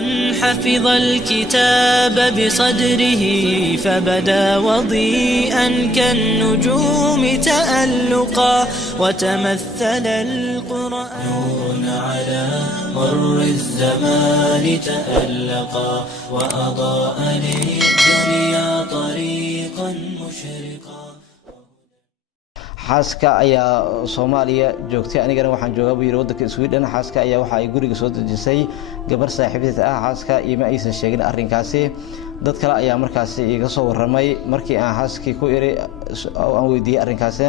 من حفظ الكتاب بصدره فبدا وضيئا كالنجوم تألقا وتمثل القرآن نور على مر الزمان تألقا وأضاء للدنيا طريقا مشرقا. xaaska ayaa Soomaaliya joogtay anigana waxaan joogaa buu yiri wadanka Sweden xaaska ayaa waxa ay guriga soo dejisay gabar saaxiibteed ah xaaska ima aysan sheegin arrinkaasi dad kale ayaa markaas iga soo waramay markii aan xaaskii ku iri aan weydiiyay arrinkaasi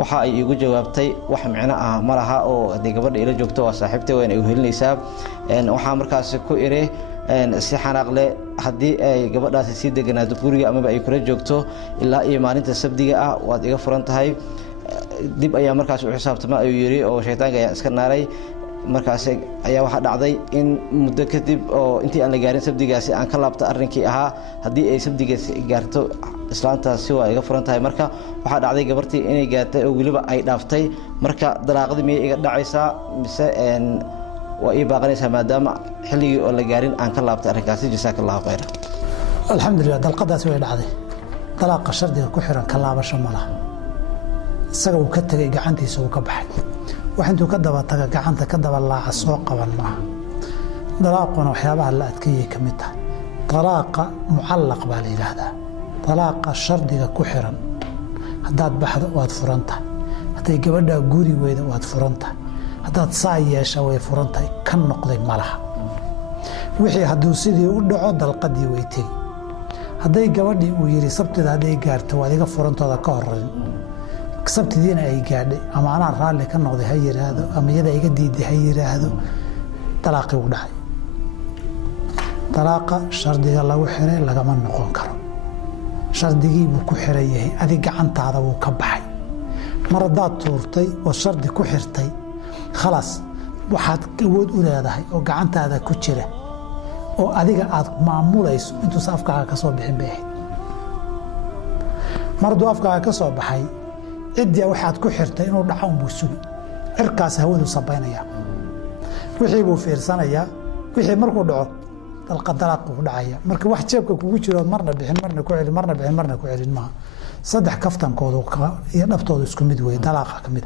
waxa ay igu jawaabtay wax micno ah malaha oo hadii gabadha ila joogto waa saaxiibtay waa inay u helinaysaa waxa markaas ku iri si xanaaq leh hadii ay gabadhaasi si deganaato guriga ama ay kula joogto ilaa iyo maalinta sabdiga ah waad iga furan tahay dib ayaa markaas u xisaabtama ayuu yiri oo shaytaanka ayaa iska naaray markaas ayaa waxa dhacday in muddo kadib oo intii aan la gaarin sabdigaasi aan ka laabta arrinkii ahaa hadii ay sabdigaasi gaarto islaantaasi waa iga furan tahay marka waxa dhacday gabartii inay gaartay oo waliba ay dhaaftay marka dalaaqadii miyay iga dhacaysaa mise waa ii baaqanaysaa maadaama xilligii oo la gaarin aan ka laabtay arrinkaasi jazaakallahu khayr. alxamdulillah dalqadaas way dhacday dalaaqa shardiga ku xiran ka laabasho malaha isaga uu ka tagay gacantiisa uu ka baxay wax intuu ka daba taga gacanta ka daba laaca soo qaban maaha dalaaquna waxyaabaha la adkeeyay ka mid tahay dalaaqa mucallaq baa la yidhaahdaa dalaaqa shardiga ku xiran haddaad baxdo waad furan tahay hadday gabadhaa guri weyda waad furan tahay haddaad saa yeesha way furan tahay ka noqday malaha wixii hadduu sidii u dhaco dalqadii way tegi hadday gabadhii uu yidhi sabtida hadday gaarto waad iga furantooda ka horarin sabtidiina ay gaadhay ama anaa raalli ka noqday ha yiraahdo ama iyada iga diiday ha yiraahdo talaaqi u dhacay talaaqa shardiga lagu xiray lagama noqon karo shardigii buu ku xiran yahay adi gacantaada wuu ka baxay mar hadaad tuurtay oo shardi ku xirtay khalaas waxaad awood u leedahay oo gacantaada ku jira oo adiga aad maamulayso intuu afkaaga ka soo bixin bay mar hadduu afkaaga ka soo baxay ciddiya waxaad ku xirtay inuu dhaco unbuu sugi cirkaas hawadu sabaynaya wixii buu fiirsanayaa wixii markuu dhaco dalqadalaaq uu dhacaya marka wax jeebka kugu jiro marna bixin marna ku celin marna bixin marna ku celin maaha saddex kaftankoodu iyo dhabtoodu isku mid weey dalaaqa ka mid